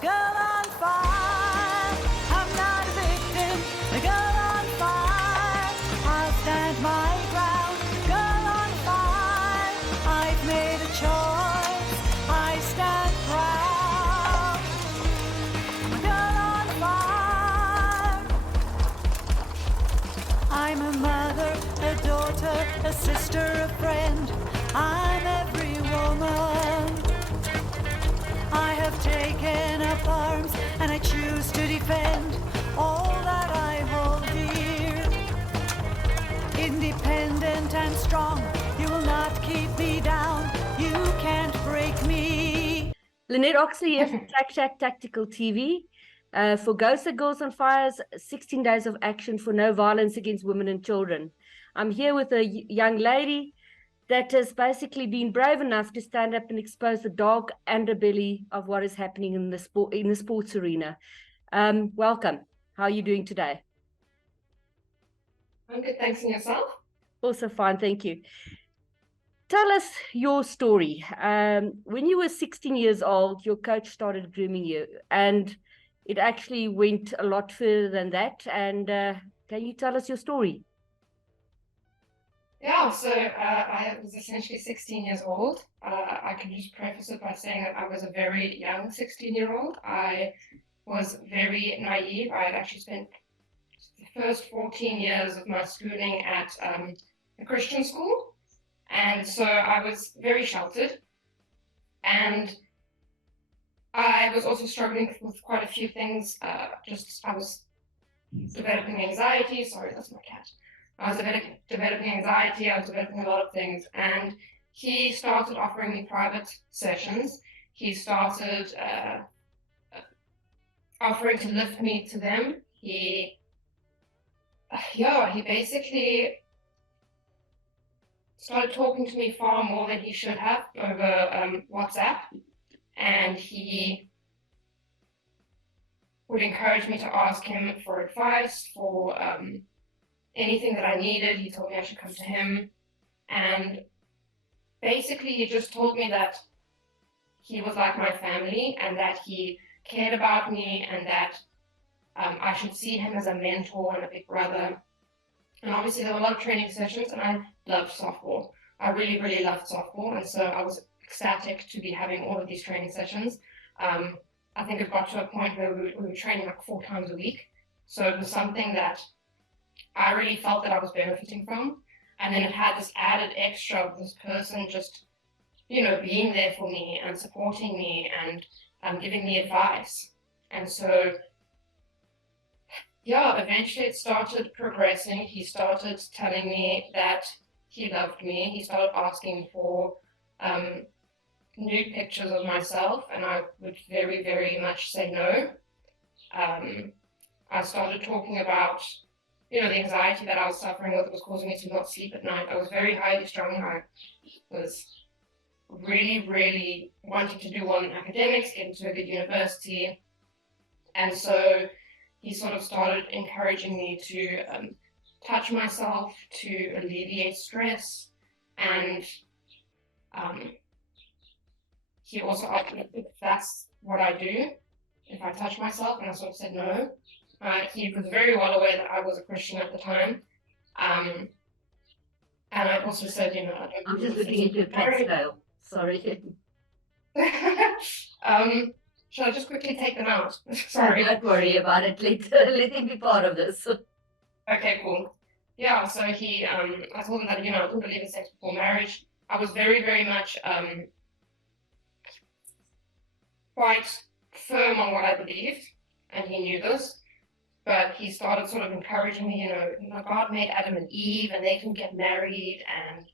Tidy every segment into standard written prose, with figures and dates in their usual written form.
girl on fire. I'm not a victim, a girl on fire. I'll stand my ground, girl on fire. I've made a choice, I stand proud. I'm a girl on fire. I'm a mother, a daughter, a sister, a friend. I'm every woman. I have taken up arms and I choose to defend all that I hold dear. Independent and strong, you will not keep me down. You can't break me. Lynette Oxley here from Tac Shack Tactical TV. For Ghost Girls on Fire's 16 Days of Action for No Violence Against Women and Children. I'm here with a young lady that has basically been brave enough to stand up and expose the dark underbelly of what is happening in the sports arena. Welcome. How are you doing today? I'm good, thanks. And yourself? Also fine, thank you. Tell us your story. When you were 16 years old, your coach started grooming you, and it actually went a lot further than that. And can you tell us your story? Yeah, so I was essentially 16 years old. I can just preface it by saying that I was a very young 16-year-old. I was very naive. I had actually spent the first 14 years of my schooling at a Christian school. And so I was very sheltered. And I was also struggling with quite a few things. I was developing anxiety. Sorry, that's my cat. I was developing anxiety, I was developing a lot of things, and he started offering me private sessions. He started offering to lift me to them. He basically started talking to me far more than he should have over WhatsApp, and he would encourage me to ask him for advice, for anything that I needed. He told me I should come to him, and basically he just told me that he was like my family and that he cared about me and that I should see him as a mentor and a big brother. And obviously there were a lot of training sessions, and I loved softball. I really, really loved softball, and so I was ecstatic to be having all of these training sessions. I think it got to a point where we were training like 4 times a week, so it was something that I really felt that I was benefiting from. And then it had this added extra of this person just, being there for me and supporting me and giving me advice. And so, eventually it started progressing. He started telling me that he loved me. He started asking for nude pictures of myself, and I would very, very much say no. I started talking about the anxiety that I was suffering with. It was causing me to not sleep at night. I was very highly strung. I was really, really wanting to do well in academics, get into a good university. And so he sort of started encouraging me to touch myself, to alleviate stress. And he also asked me if that's what I do, if I touch myself, and I sort of said no. He was very well aware that I was a Christian at the time. And I also said, I'm just looking at your pet scale. Sorry. Should I just quickly take them out? Sorry. Don't worry about it. Let him be part of this. Okay, cool. Yeah, so I told him that, I don't believe in sex before marriage. I was very, very much quite firm on what I believed, and he knew this. But he started sort of encouraging me, God made Adam and Eve and they can get married, and,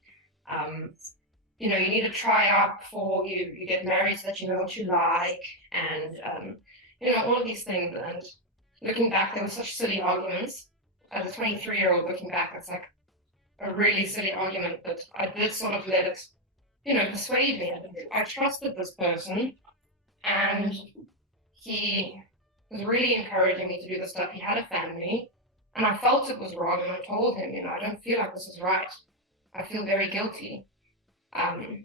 you need to try out before you get married so that you know what you like, and, all of these things. And looking back, they were such silly arguments. As a 23-year-old looking back, it's like a really silly argument, but I did sort of let it, persuade me. I trusted this person, and he was really encouraging me to do the stuff. He had a family, and I felt it was wrong, and I told him, I don't feel like this is right. I feel very guilty. And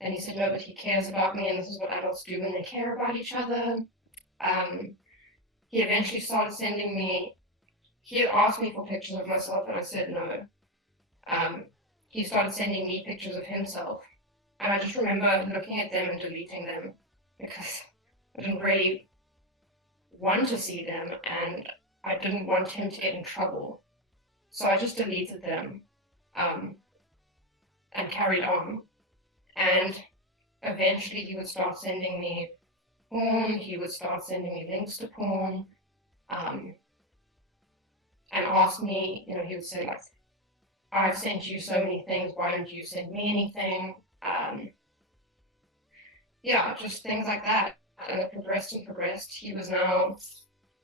he said, no, but he cares about me, and this is what adults do when they care about each other. He eventually started sending me, he had asked me for pictures of myself and I said no. He started sending me pictures of himself. And I just remember looking at them and deleting them because I didn't really want to see them and I didn't want him to get in trouble. So I just deleted them and carried on. And eventually he would start sending me porn, he would start sending me links to porn, and ask me, he would say like, I've sent you so many things, why don't you send me anything? Yeah, just things like that. And it progressed and progressed. He was now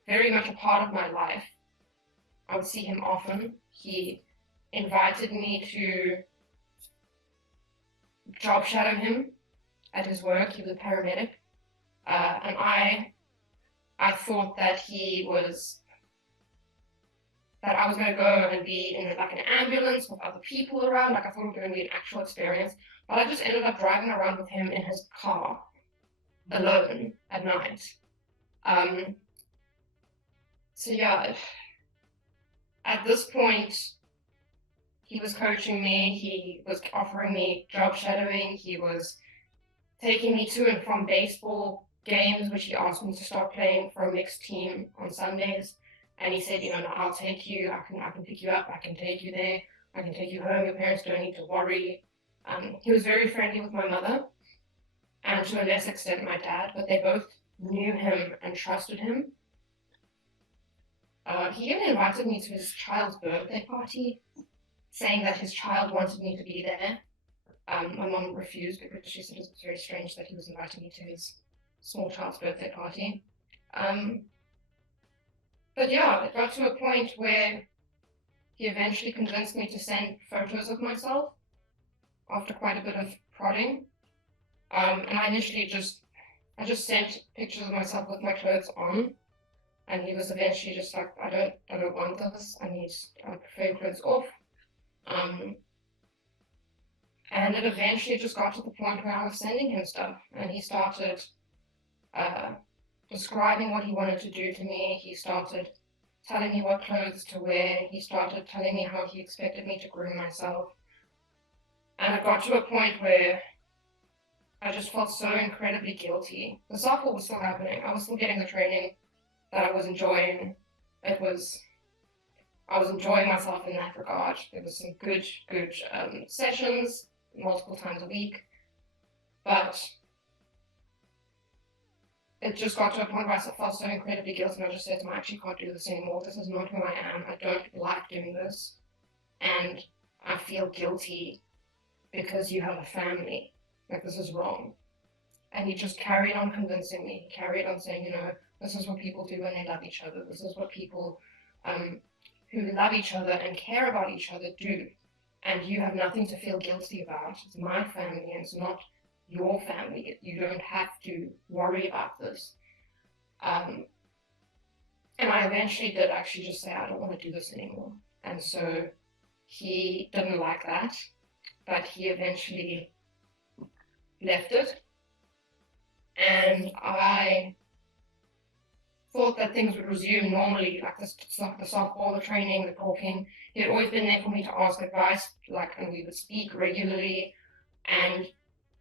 very much a part of my life. I would see him often. He invited me to job shadow him at his work. He was a paramedic. And I thought that I was going to go and be in like an ambulance with other people around. Like I thought it was going to be an actual experience. But I just ended up driving around with him in his car alone at night. So yeah, at this point, he was coaching me, he was offering me job shadowing, he was taking me to and from baseball games, which he asked me to start playing for a mixed team on Sundays. And he said, no, I'll take you, I can pick you up, I can take you there, I can take you home, your parents don't need to worry. He was very friendly with my mother, and to a less extent my dad, but they both knew him and trusted him. He even invited me to his child's birthday party, saying that his child wanted me to be there. My mom refused because she said it was very strange that he was inviting me to his small child's birthday party. But yeah, it got to a point where he eventually convinced me to send photos of myself after quite a bit of prodding. And I initially just sent pictures of myself with my clothes on. And he was eventually just like, I don't want this. I prefer clothes off. And it eventually just got to the point where I was sending him stuff, and he started describing what he wanted to do to me. He started telling me what clothes to wear. He started telling me how he expected me to groom myself. And it got to a point where I just felt so incredibly guilty. The softball was still happening. I was still getting the training that I was enjoying. I was enjoying myself in that regard. There was some good sessions multiple times a week, but it just got to a point where I felt so incredibly guilty, and I just said to him, I actually can't do this anymore. This is not who I am. I don't like doing this, and I feel guilty because you have a family. Like, this is wrong. And he just carried on convincing me. He carried on saying, this is what people do when they love each other. This is what people who love each other and care about each other do. And you have nothing to feel guilty about. It's my family and it's not your family. You don't have to worry about this. And I eventually did actually just say, I don't want to do this anymore. And so he didn't like that, but he eventually left it. And I thought that things would resume normally, like the softball, the training, the talking. He had always been there for me to ask advice, and we would speak regularly, and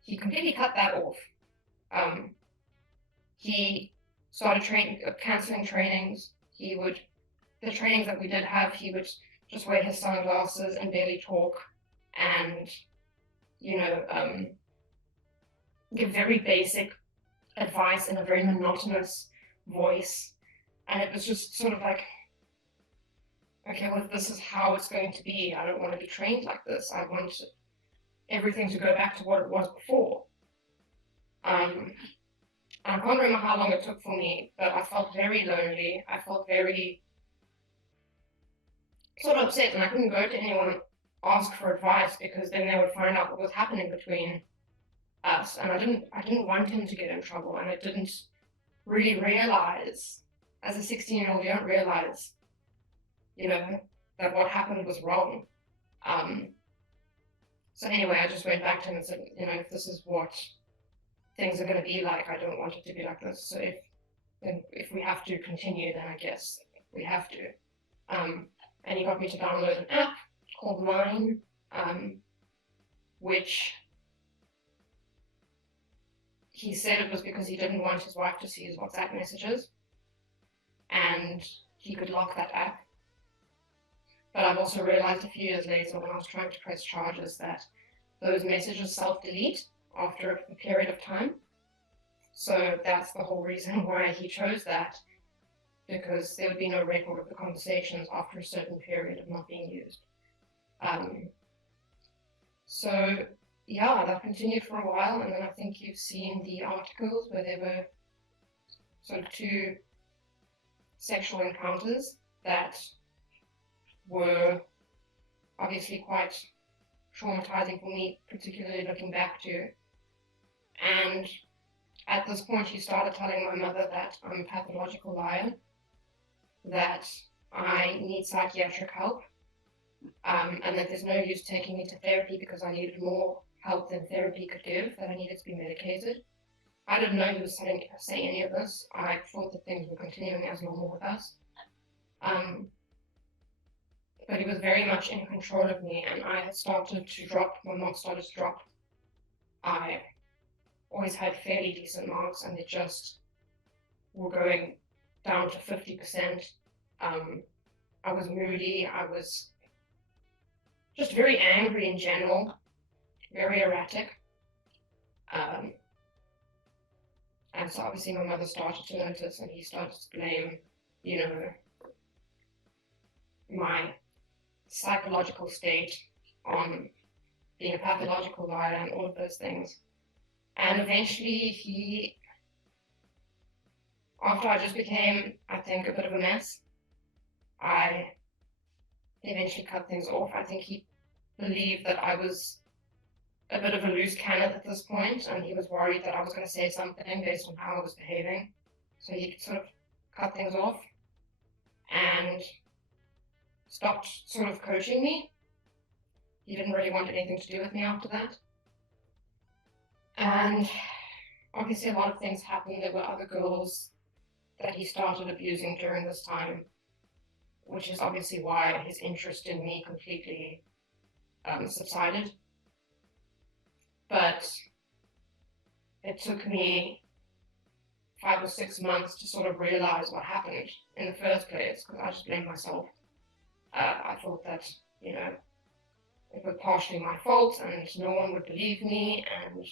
he completely cut that off. He started cancelling trainings. The trainings that we did have, he would just wear his sunglasses and barely talk, and give very basic advice in a very monotonous voice. And it was just sort of like, okay, well, this is how it's going to be. I don't want to be trained like this. I want everything to go back to what it was before. I can't remember how long it took for me, but I felt very lonely. I felt very sort of upset, and I couldn't go to anyone and ask for advice because then they would find out what was happening between us. And I didn't want him to get in trouble, and I didn't really realize, as a 16-year-old, you don't realize, that what happened was wrong. So anyway, I just went back to him and said, if this is what things are going to be like, I don't want it to be like this. So if then if we have to continue, then I guess we have to. And he got me to download an app called Line, which he said it was because he didn't want his wife to see his WhatsApp messages, and he could lock that app. But I've also realized a few years later when I was trying to press charges that those messages self-delete after a period of time. So that's the whole reason why he chose that, because there would be no record of the conversations after a certain period of not being used. So yeah, that continued for a while, and then I think you've seen the articles where there were sort of 2 sexual encounters that were obviously quite traumatizing for me, particularly looking back to. And at this point, he started telling my mother that I'm a pathological liar, that I need psychiatric help, and that there's no use taking me to therapy because I needed more help than therapy could give, that I needed to be medicated. I didn't know he was saying any of this. I thought that things were continuing as normal with us. But he was very much in control of me, and I had started to drop, my marks started to drop. I always had fairly decent marks, and they just were going down to 50%. I was moody, I was just very angry in general, very erratic. And so obviously my mother started to notice, and he started to blame, you know, my psychological state on being a pathological liar and all of those things. And eventually after I just became, I think, a bit of a mess, I eventually cut things off. I think he believed that I was a bit of a loose cannon at this point, and he was worried that I was going to say something based on how I was behaving. So he sort of cut things off and stopped sort of coaching me. He didn't really want anything to do with me after that. And obviously a lot of things happened. There were other girls that he started abusing during this time, which is obviously why his interest in me completely subsided. But it took me 5 or 6 months to sort of realize what happened in the first place, because I just blamed myself. I thought that, you know, it was partially my fault and no one would believe me, and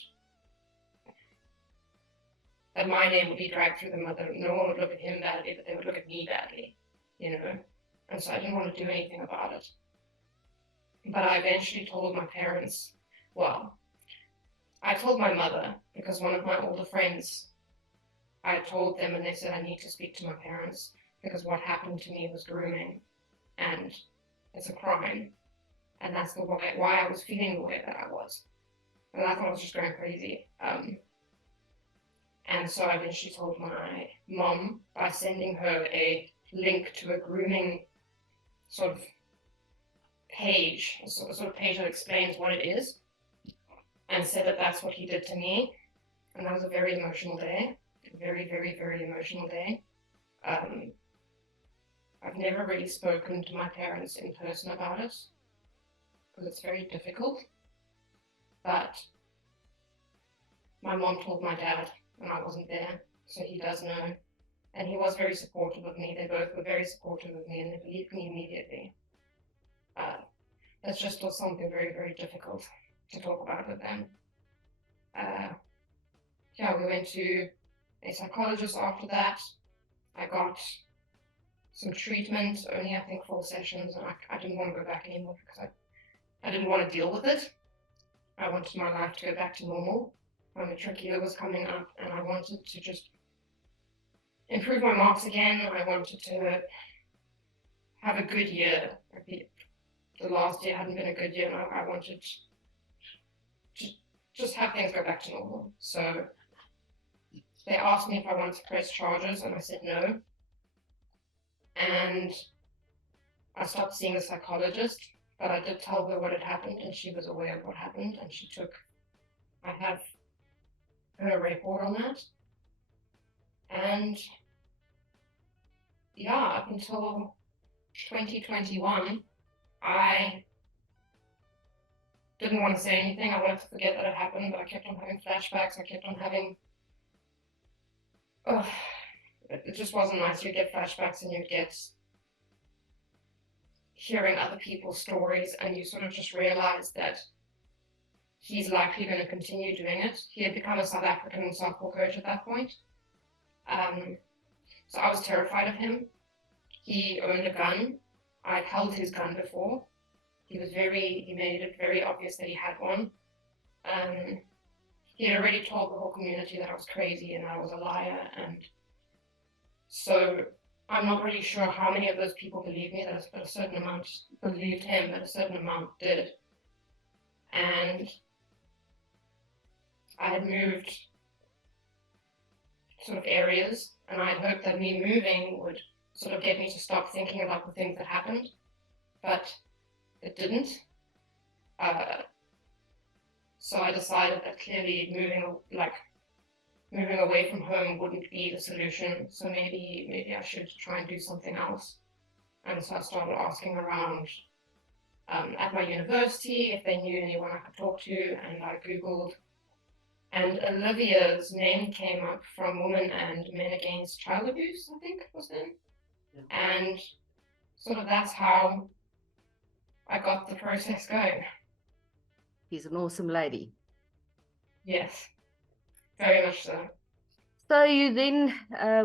that my name would be dragged through the mud. No one would look at him badly, but they would look at me badly, you know. And so I didn't want to do anything about it. But I eventually told my parents, well, I told my mother, because one of my older friends, I told them and they said I need to speak to my parents because what happened to me was grooming and it's a crime. And that's the why I was feeling the way that I was. And I thought I was just going crazy. And so I eventually told my mom by sending her a link to a grooming sort of page, a sort of page that explains what it is, and said that that's what he did to me. And that was a very emotional day, a very, very, very emotional day. I've never really spoken to my parents in person about it, because it's very difficult. But my mom told my dad, and I wasn't there, so he does know. And he was very supportive of me. They both were very supportive of me, and they believed me immediately. That's just still something very, very difficult to talk about with them. Yeah, we went to a psychologist after that. I got some treatment, only I think 4 sessions, and I didn't want to go back anymore because I didn't want to deal with it. I wanted my life to go back to normal. My matric year was coming up, and I wanted to just improve my marks again. I wanted to have a good year. The last year hadn't been a good year, and I wanted to just have things go back to normal. So they asked me if I wanted to press charges, and I said no. And I stopped seeing the psychologist, but I did tell her what had happened, and she was aware of what happened, and I have her report on that. And yeah, up until 2021, I didn't want to say anything. I wanted to forget that it happened, but I kept on having flashbacks. I kept on having, oh, it just wasn't nice. You'd get flashbacks and you'd get hearing other people's stories, and you sort of just realize that he's likely going to continue doing it. He had become a South African softball coach at that point. So I was terrified of him. He owned a gun. I'd held his gun before. He made it very obvious that he had one. He had already told the whole community that I was crazy and I was a liar. And so I'm not really sure how many of those people believed me, but a certain amount believed him, but a certain amount did. And I had moved sort of areas, and I had hoped that me moving would sort of get me to stop thinking about the things that happened, but it didn't. So I decided that clearly moving away from home wouldn't be the solution. So maybe I should try and do something else. And so I started asking around at my university if they knew anyone I could talk to, and I Googled. And Olivia's name came up from Women and Men Against Child Abuse, I think was then. Yeah. And sort of that's how I got the process going. She's an awesome lady. Yes, very much so. So you then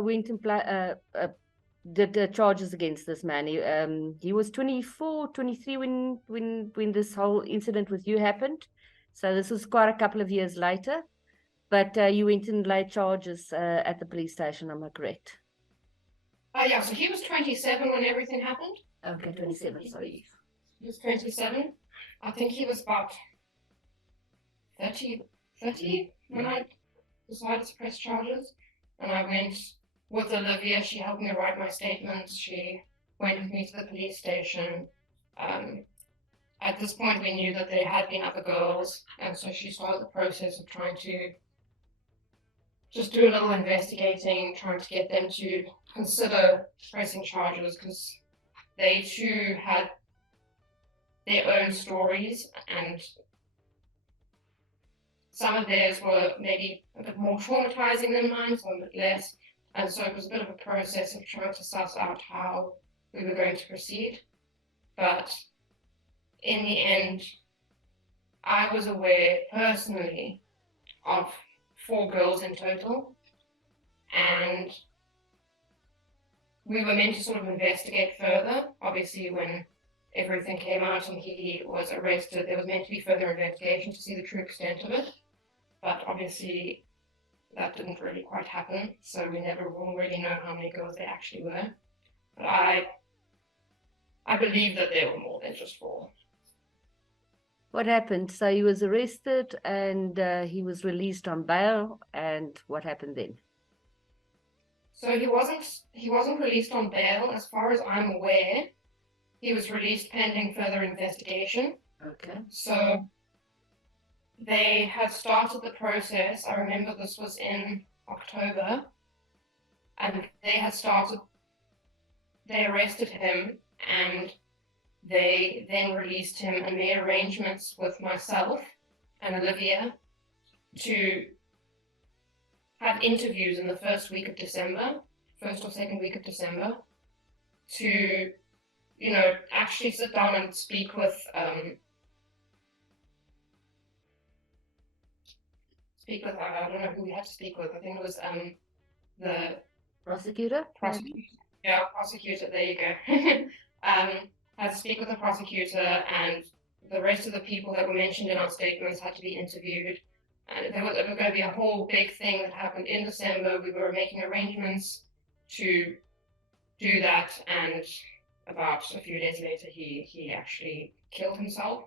went and did charges against this man. He was 24, 23 when this whole incident with you happened. So this was quite a couple of years later. But you went and laid charges at the police station, am I correct? Yeah, so he was 27 when everything happened. Okay, 27, sorry. He was 27. I think he was about 30 when I decided to press charges. And I went with Olivia. She helped me write my statements. She went with me to the police station. At this point, we knew that there had been other girls. And so she started the process of trying to just do a little investigating, trying to get them to consider pressing charges, because they too had their own stories, and some of theirs were maybe a bit more traumatizing than mine, some a bit less. And so it was a bit of a process of trying to suss out how we were going to proceed. But in the end, I was aware personally of 4 girls in total, and we were meant to sort of investigate further. Obviously, when everything came out and he was arrested, there was meant to be further investigation to see the true extent of it, but obviously that didn't really quite happen, so we never will really know how many girls there actually were. But I believe that there were more than just 4. What happened? So he was arrested and he was released on bail, and what happened then? So he wasn't released on bail, as far as I'm aware. He was released pending further investigation. Okay. So they had started the process. I remember this was in October, and they arrested him, and they then released him and made arrangements with myself and Olivia to have interviews in the first or second week of December, to, actually sit down and speak with, I don't know who we had to speak with. I think it was the Prosecutor? Yeah, prosecutor, there you go. Had to speak with the prosecutor, and the rest of the people that were mentioned in our statements had to be interviewed. And there was going to be a whole big thing that happened in December. We were making arrangements to do that, and about a few days later, he actually killed himself,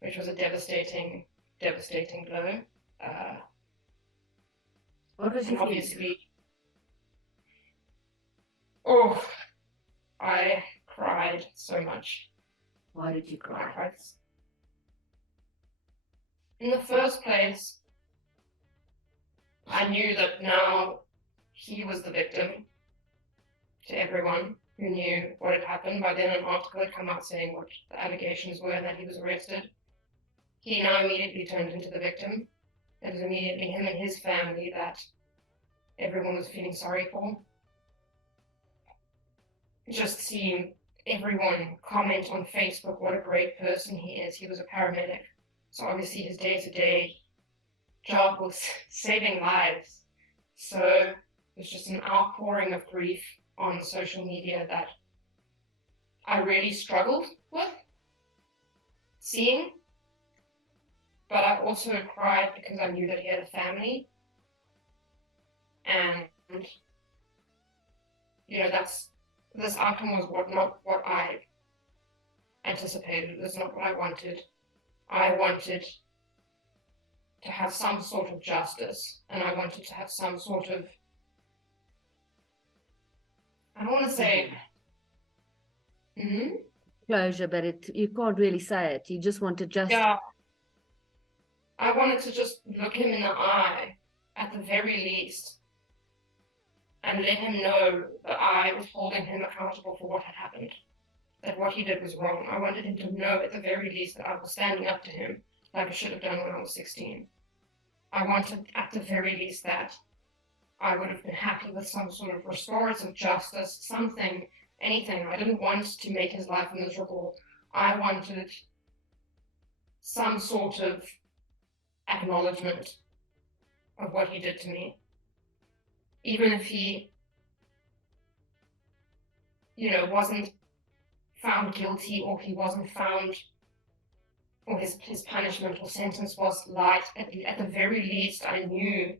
which was a devastating blow. What was he obviously? Oh, I cried so much. Why did you cry? In the first place, I knew that now he was the victim, to everyone who knew what had happened. By then, an article had come out saying what the allegations were and that he was arrested. He now immediately turned into the victim. It was immediately him and his family that everyone was feeling sorry for. Just seeing everyone comment on Facebook what a great person he is. He was a paramedic. So obviously his day-to-day job was saving lives. So it was just an outpouring of grief on social media that I really struggled with seeing. But I also cried because I knew that he had a family. And, you know, this outcome was not what I anticipated. It was not what I wanted. I wanted to have some sort of justice, and I wanted to have some sort of, I don't want to say, closure, but you can't really say it. You just want to just. Yeah. I wanted to just look him in the eye, at the very least, and let him know that I was holding him accountable for what had happened, that what he did was wrong. I wanted him to know at the very least that I was standing up to him like I should have done when I was 16. I wanted at the very least that I would have been happy with some sort of restorative justice, something, anything. I didn't want to make his life miserable. I wanted some sort of acknowledgement of what he did to me. Even if he, you know, wasn't found guilty, or he wasn't found, or his punishment or sentence was light, at the very least I knew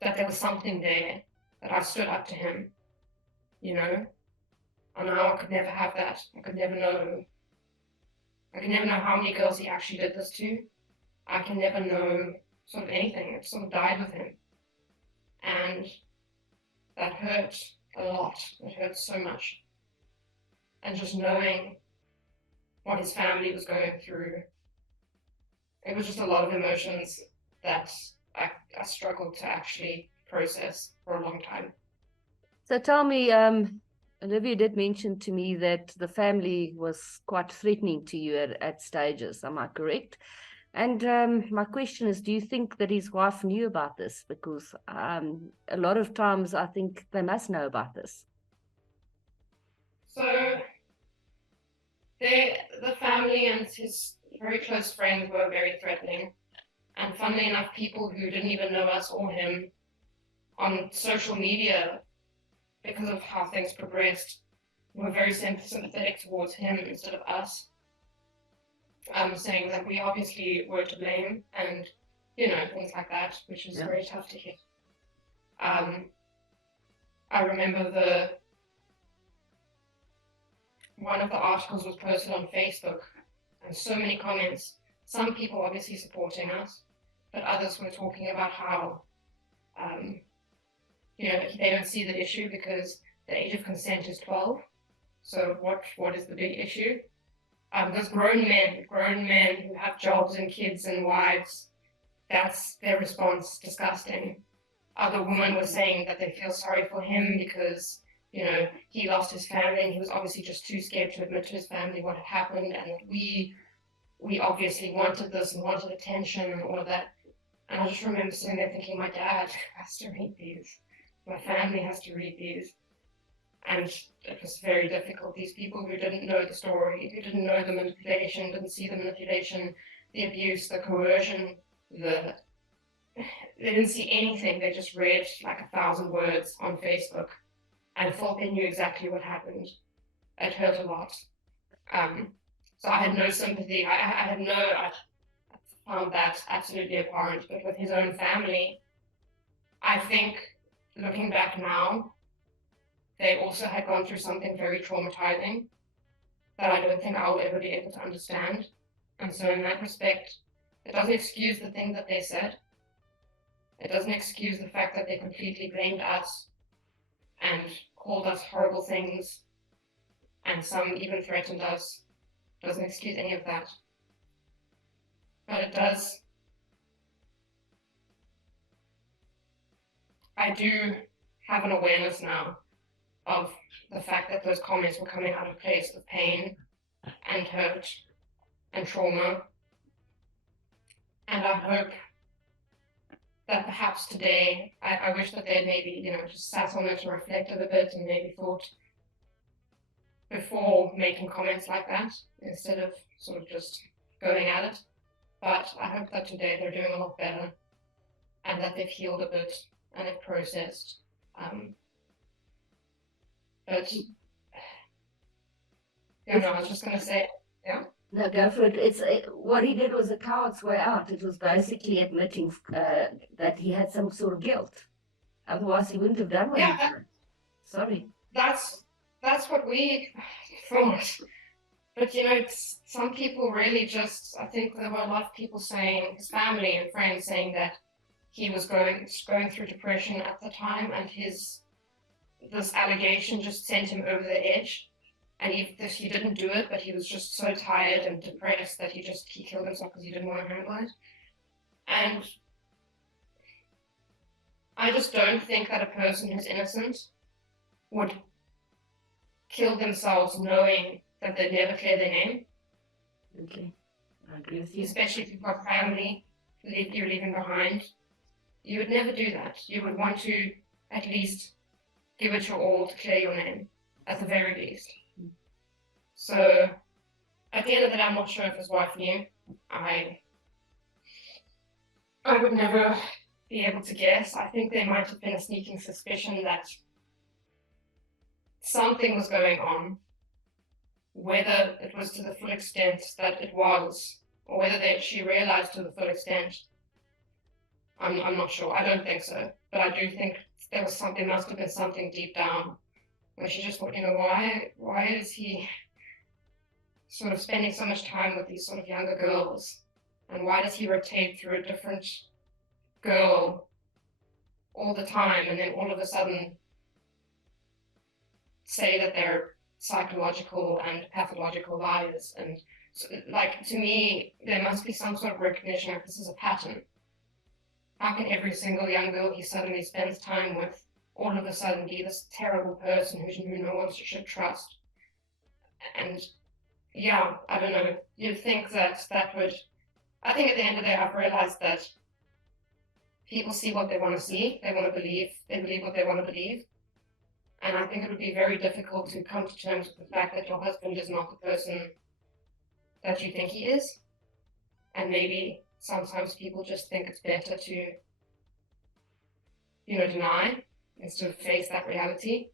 that there was something there, that I stood up to him, you know. And now I could never have that. I could never know how many girls he actually did this to. I can never know sort of anything. It sort of died with him. And that hurt a lot. It hurt so much. And just knowing what his family was going through, it was just a lot of emotions that I struggled to actually process for a long time. So tell me, Olivia did mention to me that the family was quite threatening to you at stages. Am I correct? And my question is, do you think that his wife knew about this? Because a lot of times I think they must know about this. So the family and his very close friends were very threatening. And funnily enough, people who didn't even know us or him on social media, because of how things progressed, were very sympathetic towards him instead of us. Saying that we obviously were to blame, and, you know, things like that, which is very tough to hear. I remember one of the articles was posted on Facebook, and so many comments. Some people obviously supporting us, but others were talking about how, you know, they don't see the issue because the age of consent is 12. So what is the big issue? There's grown men who have jobs and kids and wives. That's their response. Disgusting. Other women were saying that they feel sorry for him because, you know, he lost his family and he was obviously just too scared to admit to his family what had happened, and that we obviously wanted this and wanted attention and all of that. And I just remember sitting there thinking, my dad has to read these. My family has to read these. And it was very difficult. These people who didn't know the story, who didn't know the manipulation, didn't see the manipulation, the abuse, the coercion, they didn't see anything. They just read like 1,000 words on Facebook and thought they knew exactly what happened. It hurt a lot. So I had no sympathy. I found that absolutely abhorrent. But with his own family, I think, looking back now, they also had gone through something very traumatizing that I don't think I will ever be able to understand. And so in that respect, it doesn't excuse the thing that they said. It doesn't excuse the fact that they completely blamed us and called us horrible things, and some even threatened us. It doesn't excuse any of that. But it does. I do have an awareness now of the fact that those comments were coming out of a place of pain and hurt and trauma. And I hope that perhaps today, I wish that they maybe, just sat on it and reflected a bit and maybe thought before making comments like that, instead of sort of just going at it. But I hope that today they're doing a lot better and that they've healed a bit and they've processed. But I was just going to say, No, go for it. It's what he did was a coward's way out. It was basically admitting that he had some sort of guilt. Otherwise, he wouldn't have done what he did. Sorry. That's what we thought. But some people really just, I think there were a lot of people saying, his family and friends saying that he was going through depression at the time, and this allegation just sent him over the edge. And he didn't do it, but he was just so tired and depressed that he killed himself because he didn't want to handle it. And I just don't think that a person who's innocent would kill themselves knowing that they'd never clear their name. Okay, I agree with you. Especially if you've got family you're leaving behind. You would never do that. You would want to at least give it your all to clear your name, at the very least. So, at the end of the day, I'm not sure if his wife knew. I would never be able to guess. I think there might have been a sneaking suspicion that something was going on. Whether it was to the full extent that it was, or whether she realized to the full extent, I'm not sure. I don't think so. But I do think there must have been something deep down where she just thought, why is he sort of spending so much time with these sort of younger girls? And why does he rotate through a different girl all the time, and then all of a sudden say that they're psychological and pathological liars? And so, to me, there must be some sort of recognition that this is a pattern. How can every single young girl he suddenly spends time with all of a sudden be this terrible person who no one should trust? And I don't know. You'd think that would... I think at the end of the day, I've realized that people see what they want to see. They want to believe. They believe what they want to believe. And I think it would be very difficult to come to terms with the fact that your husband is not the person that you think he is. And maybe sometimes people just think it's better to, deny instead of face that reality.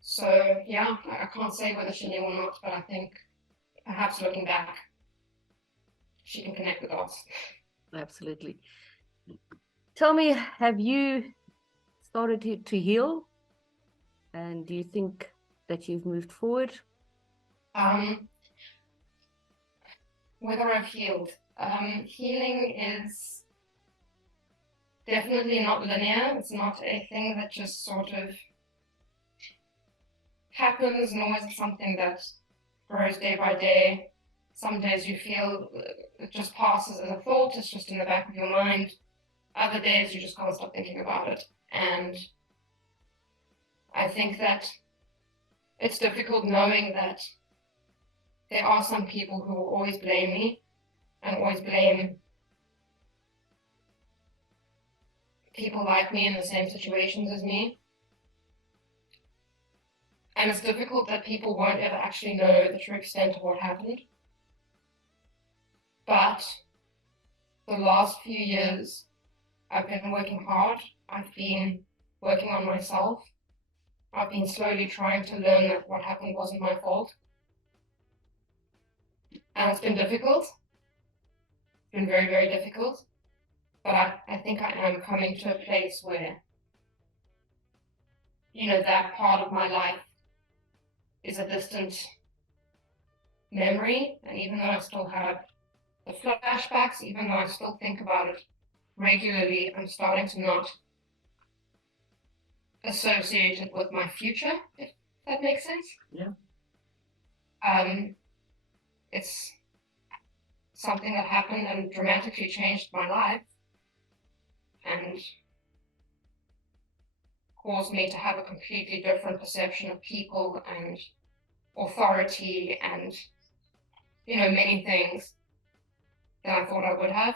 So, I can't say whether she knew or not, but I think perhaps looking back, she can connect the dots. Absolutely. Tell me, have you started to heal? And do you think that you've moved forward? Whether I've healed. Healing is definitely not linear. It's not a thing that just sort of happens, nor is it something that grows day by day. Some days you feel it just passes as a thought, it's just in the back of your mind. Other days you just can't stop thinking about it. And I think that it's difficult knowing that there are some people who will always blame me and always blame people like me in the same situations as me. And it's difficult that people won't ever actually know the true extent of what happened. But the last few years, I've been working hard. I've been working on myself. I've been slowly trying to learn that what happened wasn't my fault. And it's been difficult. It's been very, very difficult. But I think I am coming to a place where, that part of my life is a distant memory. And even though I still have the flashbacks, even though I still think about it regularly, I'm starting to not associate it with my future, if that makes sense. Yeah. It's something that happened and dramatically changed my life. And caused me to have a completely different perception of people and authority and, many things than I thought I would have.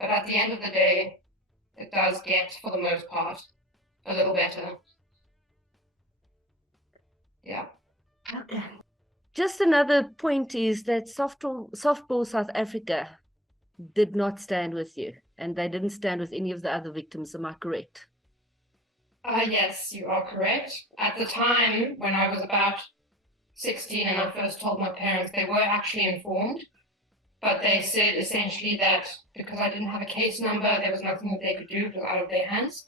But at the end of the day, it does get, for the most part, a little better. Yeah. Okay. Just another point is that Softball South Africa did not stand with you, and they didn't stand with any of the other victims. Am I correct? Yes, you are correct. At the time, when I was about 16 and I first told my parents, they were actually informed, but they said essentially that because I didn't have a case number, there was nothing that they could do. It was out of their hands.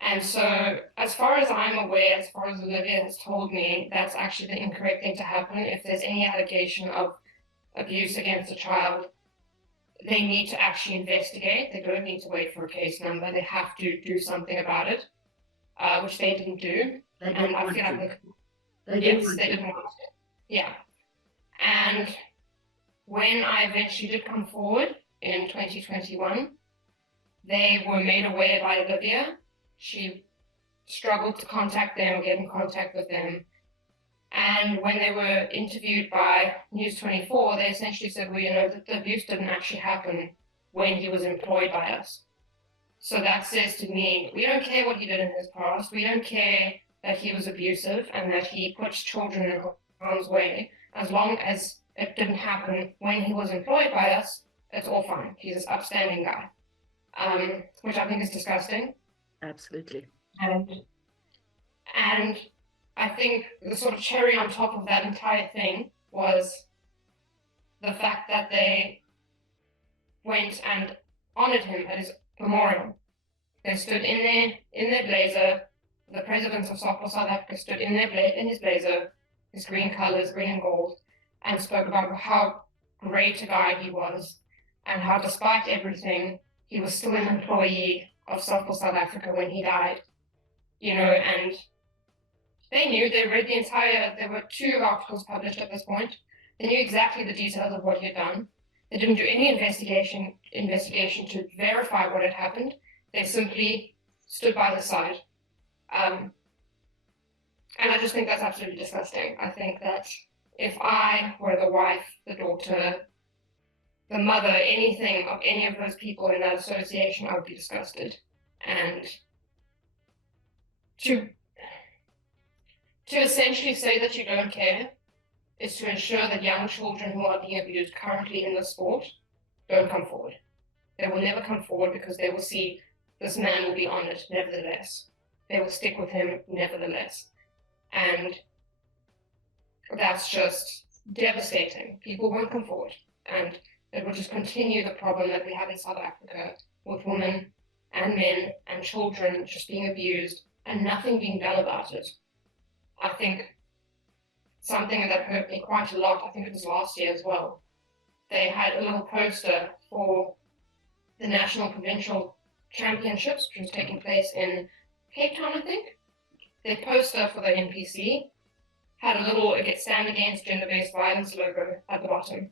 And so, as far as I'm aware, as far as Olivia has told me, that's actually the incorrect thing to happen. If there's any allegation of abuse against a child, they need to actually investigate. They don't need to wait for a case number. They have to do something about it, which they didn't do. They And I feel like they yes, they didn't want it. Yeah. And when I eventually did come forward in 2021, they were made aware by Olivia. She struggled to contact them or get in contact with them. And when they were interviewed by News 24, they essentially said, well, that the abuse didn't actually happen when he was employed by us. So that says to me, we don't care what he did in his past. We don't care that he was abusive and that he puts children in harm's way. As long as it didn't happen when he was employed by us, it's all fine. He's this upstanding guy, which I think is disgusting. Absolutely. And I think the sort of cherry on top of that entire thing was the fact that they went and honored him at his memorial. They stood in their blazer. The presidents of Softball South Africa stood in his blazer, his green colors, green and gold, and spoke about how great a guy he was and how despite everything, he was still an employee of Softball South Africa when he died. And they knew, they read there were 2 articles published at this point. They knew exactly the details of what he had done. They didn't do any investigation to verify what had happened. They simply stood by his side. And I just think that's absolutely disgusting. I think that if I were the wife, the daughter, the mother, anything of any of those people in that association, I would be disgusted. And to essentially say that you don't care is to ensure that young children who are being abused currently in the sport don't come forward. They will never come forward because they will see this man will be honored nevertheless. They will stick with him nevertheless. And that's just devastating. People won't come forward. And it will just continue the problem that we have in South Africa with women and men and children just being abused and nothing being done about it. I think something that hurt me quite a lot, I think it was last year as well, they had a little poster for the National Provincial Championships, which was taking place in Cape Town, I think. Their poster for the NPC had a little Stand Against Gender-Based Violence logo at the bottom.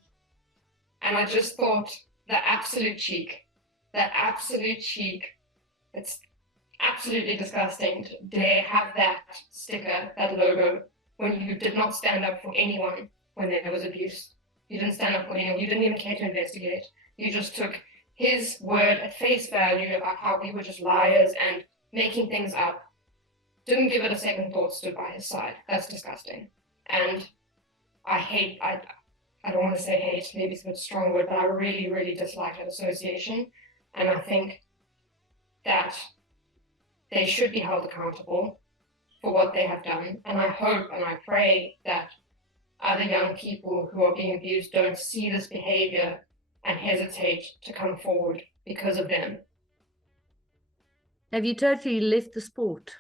And I just thought, the absolute cheek, it's absolutely disgusting to dare have that sticker, that logo, when you did not stand up for anyone when there was abuse. You didn't stand up for anyone. You didn't even care to investigate. You just took his word at face value about how we were just liars and making things up. Didn't give it a second thought, stood by his side. That's disgusting. And I don't want to say hate, maybe it's a bit strong word, but I really, really dislike that association. And I think that they should be held accountable for what they have done. And I hope and I pray that other young people who are being abused don't see this behavior and hesitate to come forward because of them. Have you totally left the sport?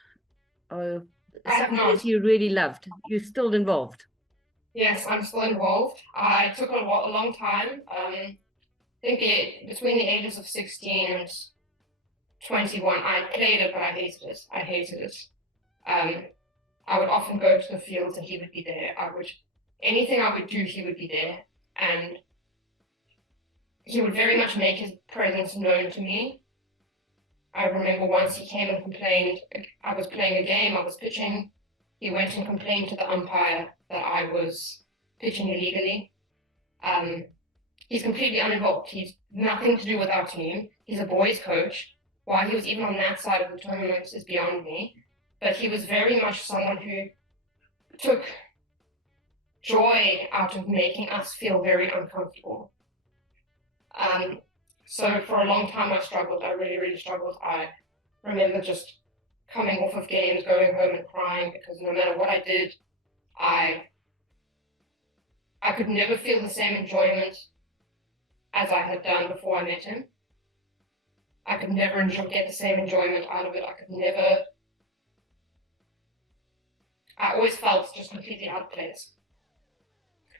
Or I have something not. that you really loved? You're still involved? Yes, I'm still involved. I took a long time. I think between the ages of 16 and 21, I played it, but I hated it. I would often go to the fields and he would be there. Anything I would do, he would be there. And he would very much make his presence known to me. I remember once he came and complained, I was playing a game, I was pitching. He went and complained to the umpire that I was pitching illegally. He's completely uninvolved. He's nothing to do with our team. He's a boys' coach. Why he was even on that side of the tournament is beyond me. But he was very much someone who took joy out of making us feel very uncomfortable. So for a long time I struggled. I really, really struggled. I remember just coming off of games, going home and crying because no matter what I did, I could never feel the same enjoyment as I had done before I met him. I could never get the same enjoyment out of it. I always felt just completely out of place.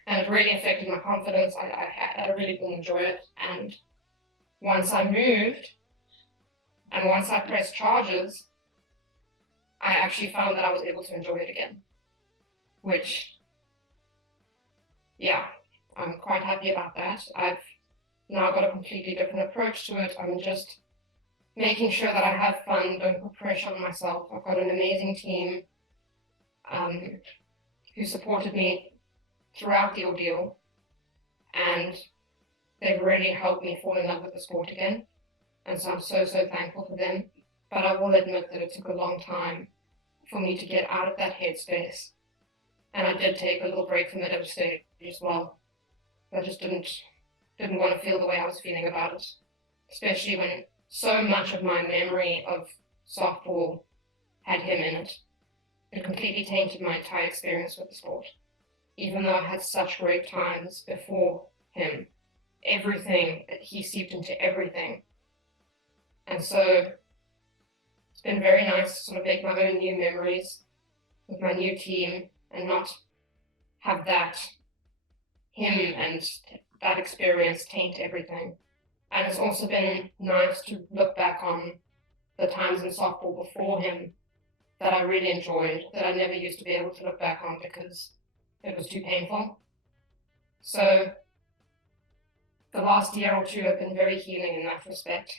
And it really affected my confidence. I really didn't enjoy it. And once I moved, and once I pressed charges, I actually found that I was able to enjoy it again. Which, yeah, I'm quite happy about that. I've now got a completely different approach to it. I'm just making sure that I have fun, don't put pressure on myself. I've got an amazing team who supported me throughout the ordeal, and they've really helped me fall in love with the sport again. And so I'm so, so thankful for them. But I will admit that it took a long time for me to get out of that headspace. And I did take a little break from it at a stage as well. I just didn't want to feel the way I was feeling about it, especially when so much of my memory of softball had him in it. It completely tainted my entire experience with the sport. Even though I had such great times before him, he seeped into everything. And so it's been very nice to sort of make my own new memories with my new team and not have him and that experience taint everything. And it's also been nice to look back on the times in softball before him that I really enjoyed, that I never used to be able to look back on because it was too painful. So the last year or two have been very healing in that respect.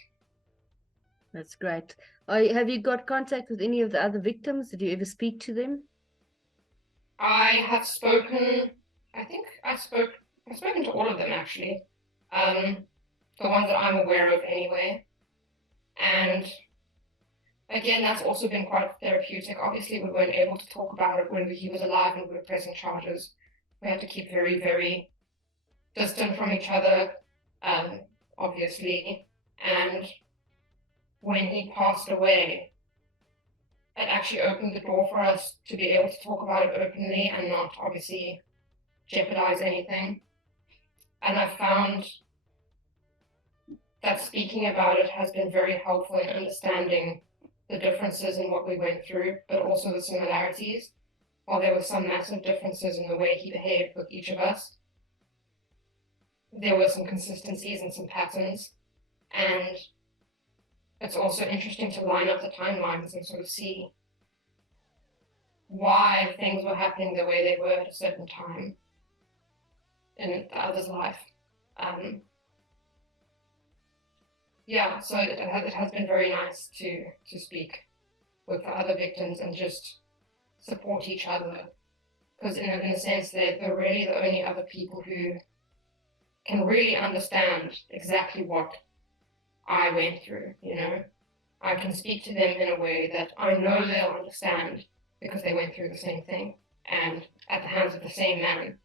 That's great. Have you got contact with any of the other victims? Did you ever speak to them? I have spoken, I've spoken to all of them actually. The ones that I'm aware of anyway. And again, that's also been quite therapeutic. Obviously, we weren't able to talk about it when he was alive and we were pressing charges. We had to keep very, very distant from each other, obviously. And when he passed away, it actually opened the door for us to be able to talk about it openly and not obviously jeopardize anything. And I found that speaking about it has been very helpful in understanding the differences in what we went through, but also the similarities. While there were some massive differences in the way he behaved with each of us, there were some consistencies and some patterns. And it's also interesting to line up the timelines and sort of see why things were happening the way they were at a certain time in the other's life. Yeah, so it has been very nice to speak with the other victims and just support each other, because in a sense they're really the only other people who can really understand exactly what I went through. You know, I can speak to them in a way that I know they'll understand because they went through the same thing, and at the hands of the same man,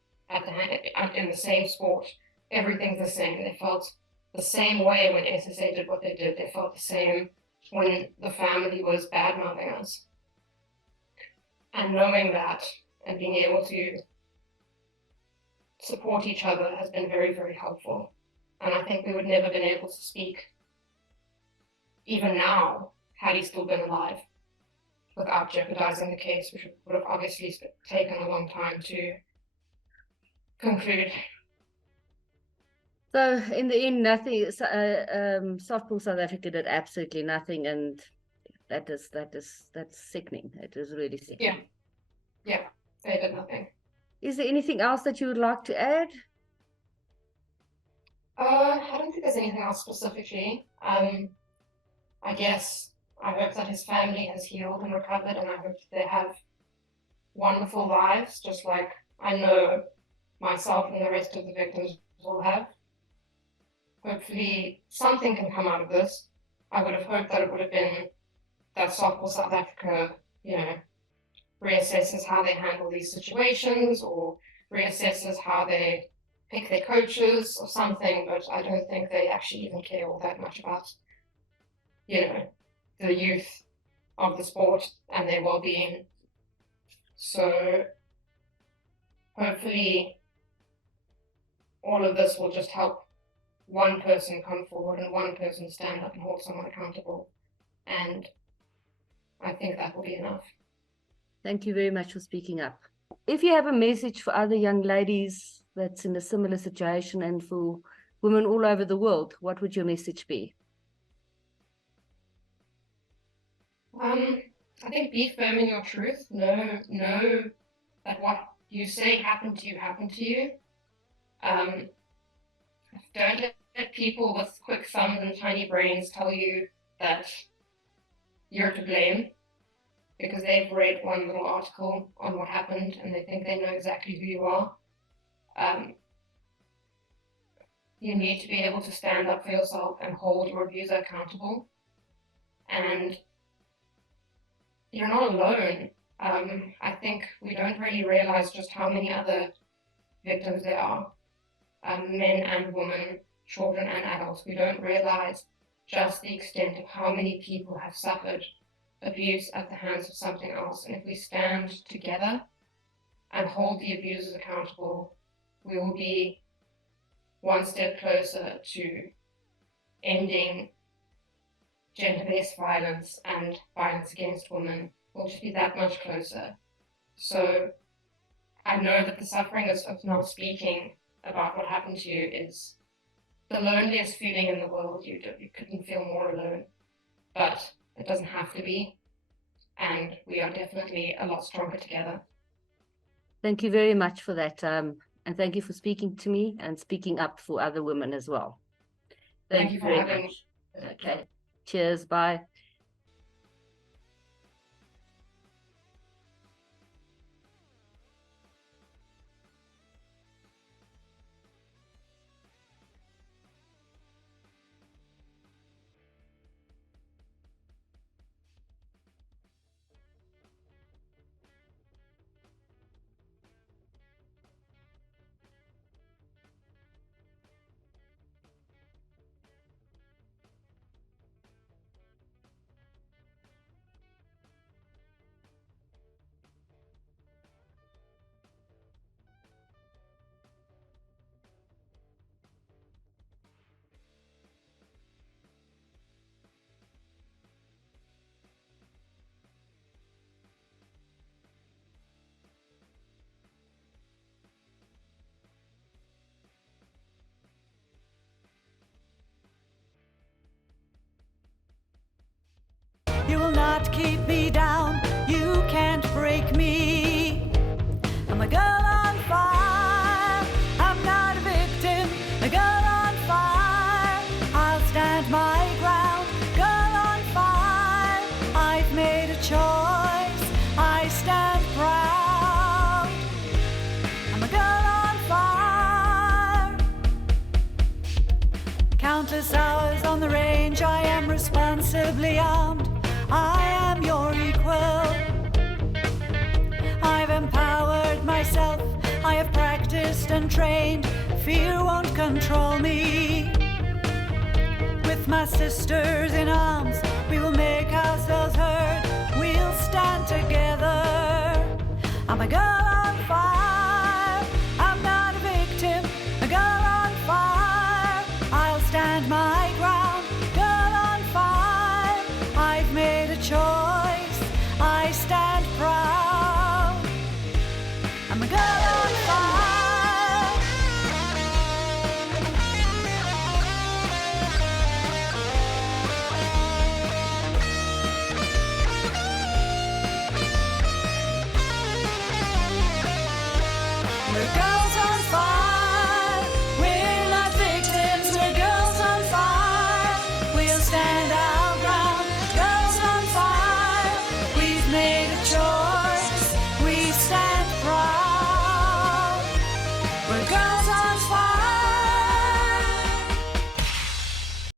in the same sport, everything's the same. They felt the same way when SSA did what they did. They felt the same when the family was bad-mouthing us. And knowing that and being able to support each other has been very, very helpful. And I think we would never been able to speak, even now, had he still been alive, without jeopardizing the case, which would have obviously taken a long time to conclude. So in the end, nothing. Softball South Africa did absolutely nothing, and that's sickening. It is really sickening. Yeah, they did nothing. Is there anything else that you would like to add? I don't think there's anything else specifically. I guess I hope that his family has healed and recovered, and I hope that they have wonderful lives, just like I know myself and the rest of the victims will have. Hopefully something can come out of this. I would have hoped that it would have been that Softball South Africa, reassesses how they handle these situations, or reassesses how they pick their coaches or something, but I don't think they actually even care all that much about, the youth of the sport and their well-being. So hopefully all of this will just help one person come forward and one person stand up and hold someone accountable. And I think that will be enough. Thank you very much for speaking up. If you have a message for other young ladies that's in a similar situation and for women all over the world, what would your message be? I think be firm in your truth. Know that what you say happened to you. Don't let people with quick thumbs and tiny brains tell you that you're to blame because they've read one little article on what happened and they think they know exactly who you are. You need to be able to stand up for yourself and hold your abuser accountable. And you're not alone. I think we don't really realize just how many other victims there are, men and women, children and adults. We don't realize just the extent of how many people have suffered abuse at the hands of something else. And if we stand together and hold the abusers accountable, we will be one step closer to ending gender-based violence and violence against women. We'll just be that much closer. So I know that the suffering of not speaking about what happened to you is the loneliest feeling in the world. You couldn't feel more alone, but it doesn't have to be. And we are definitely a lot stronger together. Thank you very much for that. And thank you for speaking to me and speaking up for other women as well. Thank you very much. Okay. Cheers. Bye. You will not keep me down, you can't break me. I'm a girl on fire, I'm not a victim. A girl on fire, I'll stand my ground. Girl on fire, I've made a choice, I stand proud. I'm a girl on fire. Countless hours on the range, I am responsibly armed. I am your equal. I've empowered myself, I have practiced and trained. Fear won't control me. With my sisters in arms, we will make ourselves heard. We'll stand together. I'm a girl